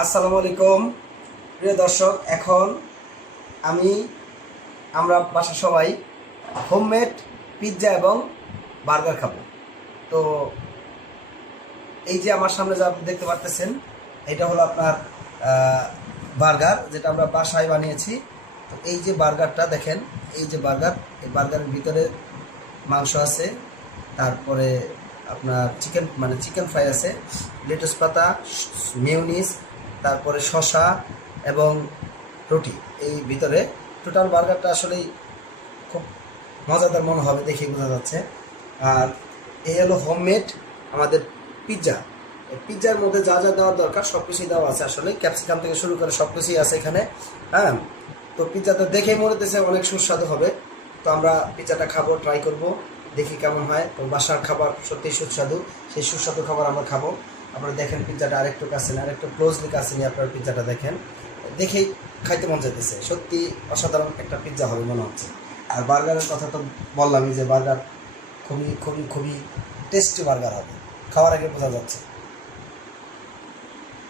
আসসালামু আলাইকুম প্রিয় দর্শক। এখন আমরা বাসা সবাই হোমমেড পিৎজা এবং বার্গার খাবো। তো এই যে আমার সামনে যা দেখতে পারতেছেন, এটা হলো আপনার বার্গার, যেটা আমরা বাসায় বানিয়েছি। তো এই যে বার্গারটা দেখেন, এই যে বার্গার, এই বার্গারের ভিতরে মাংস আছে, তারপরে আপনার চিকেন ফ্রাই আছে, লেটুস পাতা, মেয়োনিজ, তারপরে শসা এবং রুটি এই ভিতরে। টোটাল বার্গারটা আসলেই খুব মজাদার মনে হবে, দেখে বোঝা যাচ্ছে। আর এই হলো হোমমেড আমাদের পিৎজা। পিৎজার মধ্যে যা যা দেওয়ার দরকার সব কিছুই দেওয়া আছে, আসলে ক্যাপসিকাম থেকে শুরু করে সব কিছুই আছে এখানে। হ্যাঁ, তো পিৎজাটা দেখেই মনে হতেছে অনেক সুস্বাদু হবে। তো আমরা পিৎজাটা খাবো, ট্রাই করব, দেখি কেমন হয়। তো বাসার খাবার সত্যিই সুস্বাদু, সেই সুস্বাদু খাবার আমরা খাবো। আপনারা দেখেন পিৎজাটা আরেকটু কাছে নিয়ে, আরেকটু ক্লোজলি কাছে নিয়ে আপনারা পিৎজাটা দেখেন, দেখেই খাইতে মন চাইতেছে। সত্যি অসাধারণ একটা পিৎজা হবে মনে হচ্ছে। আর বার্গারের কথা তো বললামই যে বার্গার খুবই খুবই খুবই টেস্টি বার্গার হবে, খাওয়ার আগে বোঝা যাচ্ছে।